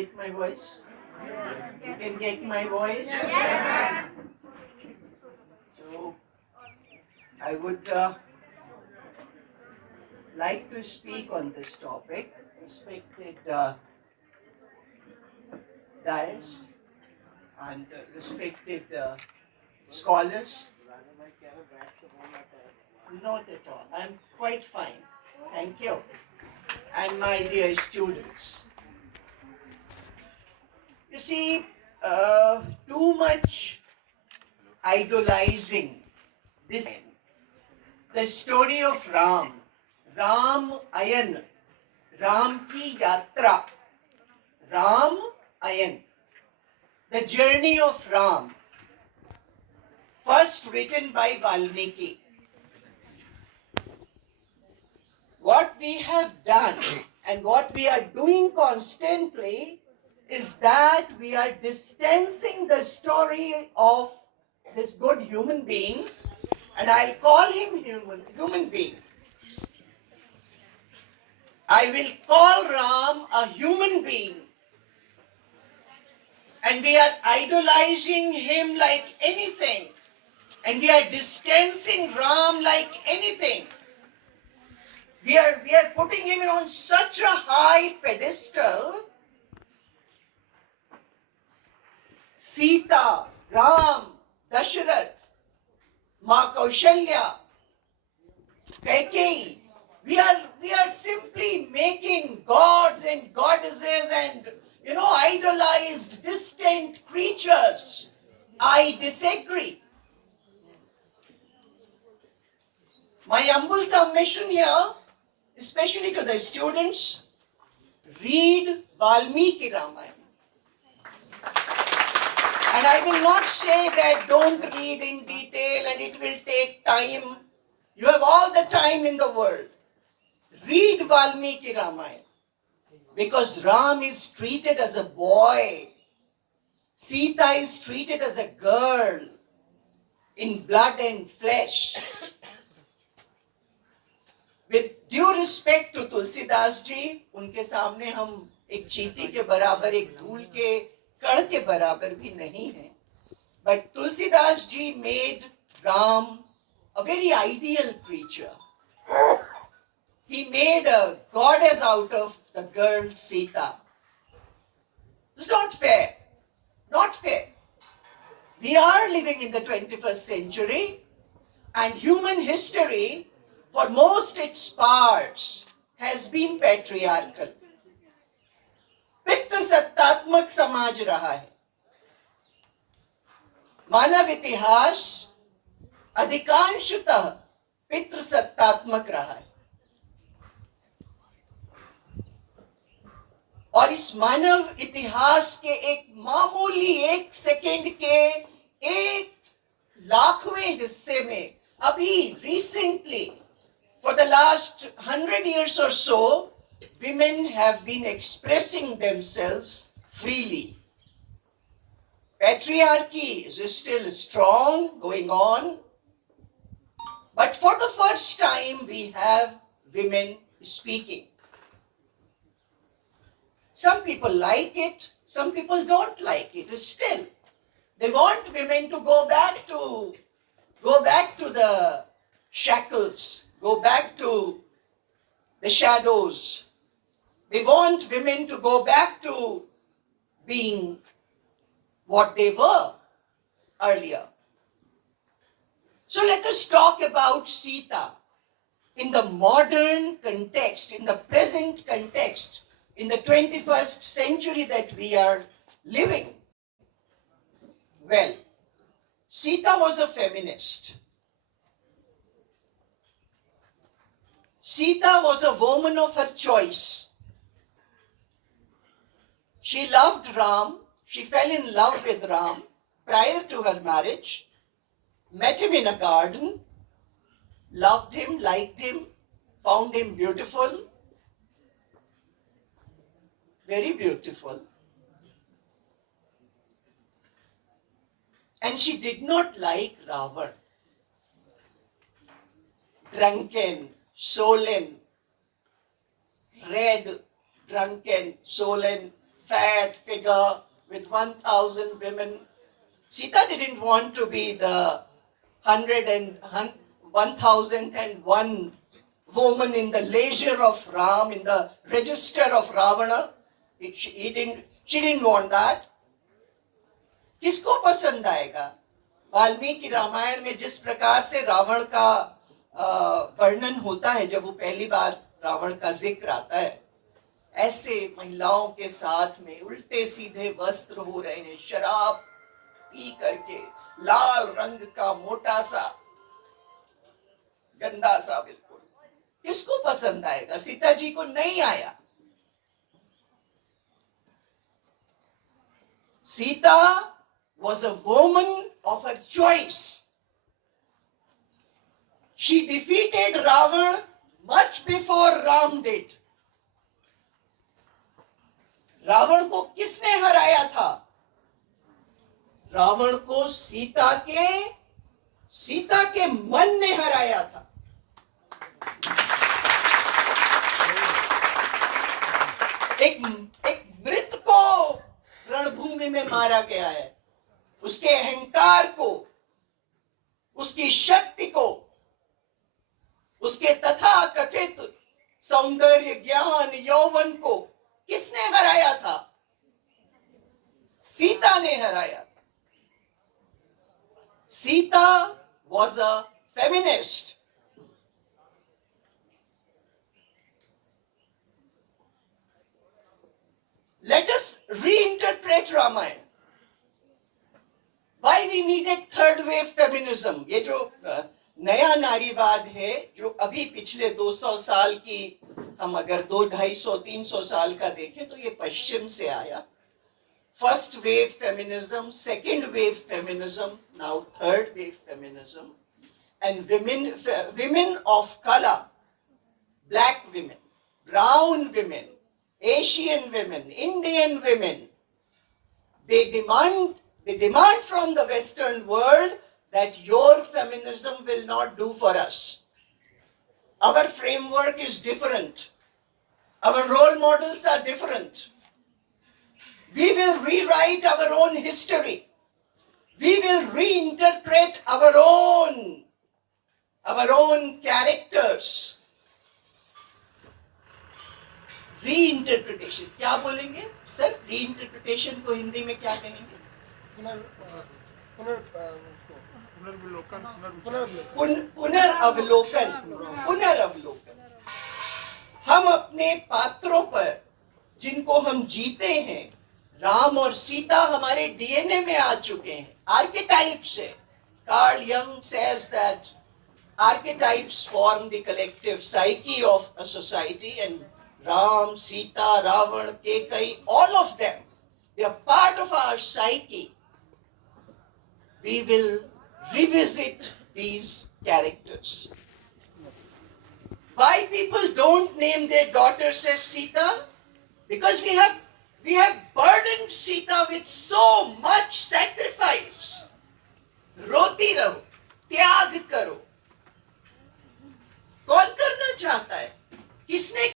get my voice? You can get my voice? So, I would like to speak on this topic. Respected dais and respected scholars. Not at all. I'm quite fine. Thank you. And my dear students. You see, too much idolizing this. The story of Ram. Ram Ayan. Ram ki yatra. Ram Ayan. The journey of Ram. First written by Valmiki. What we have done and what we are doing constantly is that we are distancing the story of this good human being, and I'll call him human being. I will call Ram a human being, and we are idolizing him like anything, and we are distancing Ram like anything. We are putting him on such a high pedestal. Sita, Ram, Dasharath, Ma Kaushalya, Kaikeyi. We are simply making gods and goddesses and idolized, distant creatures. I disagree. My humble submission here, especially to the students, read Valmiki Ramayana. And I will not say that don't read in detail and it will take time. You have all the time in the world. Read Valmiki Ramayana. Because Ram is treated as a boy. Sita is treated as a girl in blood and flesh. With due respect to Tulsidas ji, उनके सामने हम एक चींटी के बराबर, एक धूल के कण के बराबर भी नहीं हैं. But Tulsidas ji made Ram a very ideal creature. He made a goddess out of the girl Sita. It's not fair. Not fair. We are living in the 21st century, and human history, for most its parts, has been patriarchal. पितृ सत्तात्मक समाज रहा है. मानव इतिहास अधिकांशतः पितृ सत्तात्मक रहा है. और इस मानव इतिहास के एक मामूली एक सेकंड के एक लाखवें हिस्से में अभी recently, for the last 100 years or so, women have been expressing themselves freely. Patriarchy is still strong, going on. But for the first time, we have women speaking. Some people like it, some people don't like it. Still, they want women to go back to the shackles, go back to the shadows. They want women to go back to being what they were earlier. So let us talk about Sita in the modern context, in the present context, in the 21st century that we are living. Well, Sita was a feminist. Sita was a woman of her choice. She loved Ram. She fell in love with Ram prior to her marriage, met him in a garden, loved him, liked him, found him beautiful, very beautiful. And she did not like Ravan. Drunken, sullen, red, drunken, sullen, fat figure with 1,000 women. Sita didn't want to be the 1,001 woman in the leisure of Ram, in the register of Ravana. She didn't want that. किसको पसंद आएगा? वाल्मीकि रामायण में जिस प्रकार से रावण का वर्णन होता है, जब वो पहली बार रावण का जिक्र आता है, ऐसे महिलाओं के साथ में उल्टे सीधे वस्त्र हो रहे हैं, शराब पी करके, लाल रंग का मोटा सा, गंदा सा, बिल्कुल किसको पसंद आएगा? सीता जी को नहीं आया. Sita was a woman of her choice. She defeated Ravan much before Ram did. Ravan को किसने हराया था? रावण को सीता के मन ने हराया था. एक मृत को रणभूमि में मारा गया है. उसके अहंकार को, उसकी शक्ति को, उसके तथाकथित सौंदर्य, ज्ञान, यौवन को किसने हराया था? सीता ने हराया था. Sita was a feminist. Let us reinterpret Ramayana. Why we needed third wave feminism? ये जो नया नारीवाद है, जो अभी पिछले 200 साल की, हम अगर 200-250-300 साल का देखें तो ये पश्चिम से आया. First wave feminism, second wave feminism, now third wave feminism, and women of color, black women, brown women, Asian women, Indian women, they demand from the Western world that your feminism will not do for us. Our framework is different. Our role models are different. We will rewrite our own history. We will reinterpret our own characters. Reinterpretation. क्या बोलेंगे sir? Reinterpretation को हिंदी में क्या कहेंगे? पुनर्अवलोकन. हम अपने पात्रों पर, जिनको हम जीते हैं, राम और सीता हमारे डीएनए में आ चुके हैं. आर्केटाइप्स है. Carl Jung says that archetypes form the collective psyche of a society, and Ram, Sita, Ravan, Kekai, all of them, they are part of our psyche. We will revisit these characters. Why people don't name their daughters as Sita? Because we have burdened Sita with so much sacrifice. रोती रहो, त्याग करो. कौन करना चाहता है? किसने